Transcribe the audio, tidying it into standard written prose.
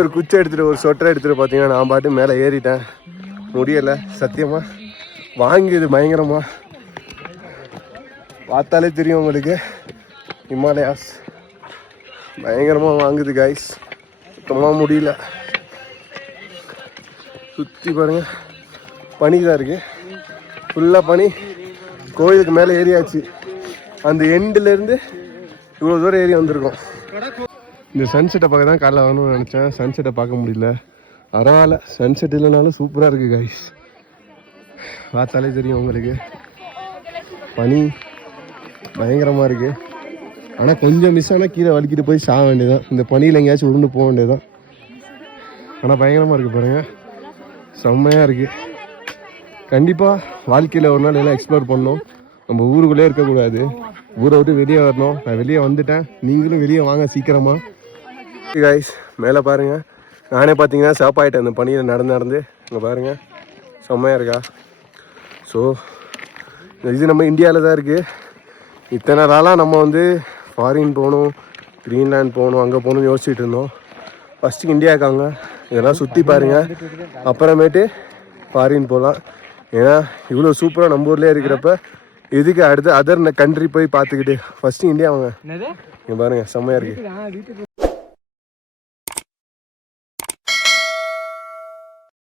ஒரு குச்சி எடுத்துகிட்டு ஒரு சொட்டரை எடுத்துகிட்டு பார்த்தீங்கன்னா நான் பாட்டு மேலே ஏறிட்டேன். முடியலை சத்தியமாக. வாங்கியது பயங்கரமாக பார்த்தாலே தெரியும் உங்களுக்கு. ஹிமாலயாஸ் பயங்கரமாக வாங்குது கைஸ். சுத்தமாக முடியல. சுற்றி பாருங்கள் பனி தான் இருக்குது. ஃபுல்லாக பனி. கோயிலுக்கு மேலே ஏறியாச்சு. அந்த எண்டுலேருந்து இவ்வளோ தூரம் ஏறி வந்திருக்கோம். இந்த சன்செட்டை பார்க்க தான் காலைல வரணும்னு நினச்சேன். சன்செட்டை பார்க்க முடியல. பரவாயில்ல, சன்செட் இல்லைனாலும் சூப்பராக இருக்குது கைஸ். பார்த்தாலே தெரியும் உங்களுக்கு. பனி பயங்கரமாக இருக்குது. ஆனால் கொஞ்சம் மிஸ் ஆனால் கீழே வலிக்கிட்டு போய் சாக வேண்டியதான். இந்த பனியில் எங்கேயாச்சும் உருண்டு போக வேண்டியதான். ஆனால் பயங்கரமாக இருக்குது பாருங்கள். செம்மையாக இருக்குது. கண்டிப்பாக வாழ்க்கையில் ஒரு நாள் எல்லாம் எக்ஸ்ப்ளோர் பண்ணணும். நம்ம ஊருக்குள்ளே இருக்கக்கூடாது. ஊரை விட்டு வெளியே வரணும். நான் வெளியே வந்துட்டேன். நீங்களும் வெளியே வாங்க சீக்கிரமாக. கைஸ் மேலே பாருங்கள். நானே பார்த்தீங்கன்னா சாப்பாயிட்டேன் அந்த பனியில் நடந்து. இங்கே பாருங்கள் செம்மையாக இருக்கா. ஸோ இது நம்ம இந்தியாவில் தான் இருக்குது. இத்தனை நாளாக நம்ம வந்து ஃபாரின் போகணும், கிரீன்லேண்ட் போகணும், அங்கே போகணும்னு யோசிச்சுட்டு இருந்தோம். ஃபஸ்ட்டு இந்தியாவுக்காங்க இதெல்லாம் சுற்றி பாருங்கள், அப்புறமேட்டு ஃபாரின் போகலாம். ஏன்னா இவ்வளோ சூப்பராக நம்ம ஊர்லேயே இருக்கிறப்ப எதுக்கு அடுத்து அதர் கண்ட்ரி போய் பார்த்துக்கிட்டு ஃபஸ்ட்டு இந்தியா வாங்க. இங்கே பாருங்கள் செம்மையாக இருக்குது.